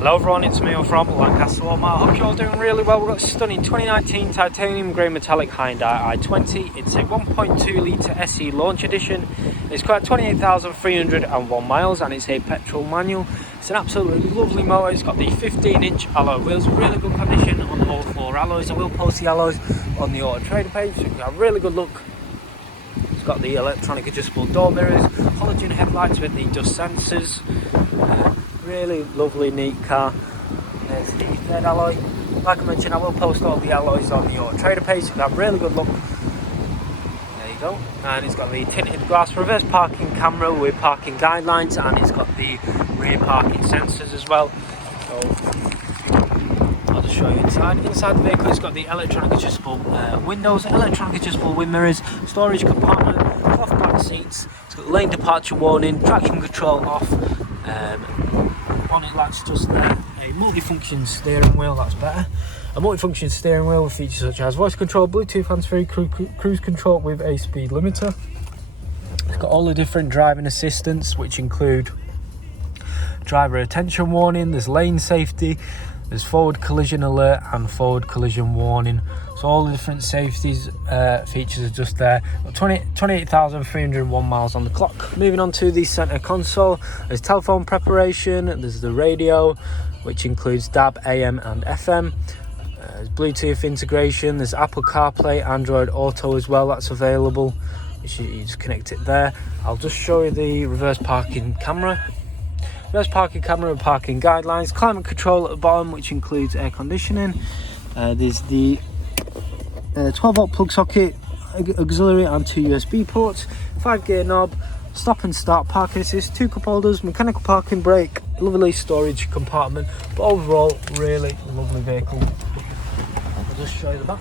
Hello everyone, it's me from Lancaster Walmart. I hope you're all doing really well. We've got a stunning 2019 titanium grey metallic Hyundai i20. It's a 1.2 litre SE launch edition. It's got 28,301 miles and it's a petrol manual. It's an absolutely lovely motor. It's got the 15-inch alloy wheels, really good condition on all four alloys. I will post the alloys on the Auto Trader page so you can have a really good look. It's got the electronic adjustable door mirrors, halogen headlights with the dust sensors. Really lovely, neat car. There's the third alloy. Like I mentioned, I will post all the alloys on the Auto Trader page so you can have a really good look. There you go. And it's got the tinted glass, reverse parking camera with parking guidelines, and it's got the rear parking sensors as well. So I'll just show you inside. Inside the vehicle, it's got the electronic adjustable windows, electronic adjustable wind mirrors, storage compartment, cloth back seats. It's got lane departure warning, traction control off. Bonnet latch just there, a multifunction steering wheel, that's better. A multifunction steering wheel with features such as voice control, Bluetooth hands-free, cruise control with a speed limiter. It's got all the different driving assistance, which include driver attention warning, there's lane safety, there's forward collision alert and forward collision warning. So all the different safeties features are just there. 28,301 miles on the clock. Moving on to the center console, there's telephone preparation, there's the radio, which includes DAB, AM and FM. There's Bluetooth integration, there's Apple CarPlay, Android Auto as well, that's available. You just connect it there. I'll just show you the reverse parking camera. Reverse parking camera and parking guidelines, climate control at the bottom, which includes air conditioning. There's the 12-volt plug socket, auxiliary and 2 USB ports, 5-gear knob, stop and start parking assist, 2 cup holders, mechanical parking brake, lovely storage compartment. But overall, really lovely vehicle. I'll just show you the back.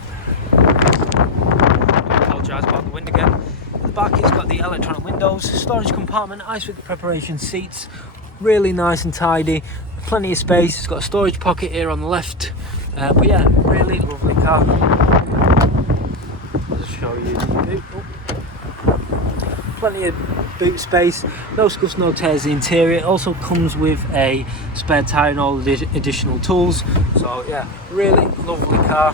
I apologise about the wind again. At the back, it's got the electronic windows, storage compartment, ice with preparation seats. Really nice and tidy, plenty of space. It's got a storage pocket here on the left. But yeah, really lovely car. I'll just show you the boot. Plenty of boot space, no scuffs, no tears in the interior. It also comes with a spare tyre and all the additional tools. So yeah, really lovely car.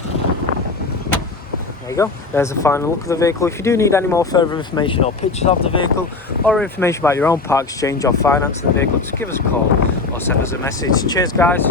There you go, there's a final look of the vehicle. If you do need any more further information or pictures of the vehicle or information about your own part exchange or finance of the vehicle, just give us a call or send us a message. Cheers guys.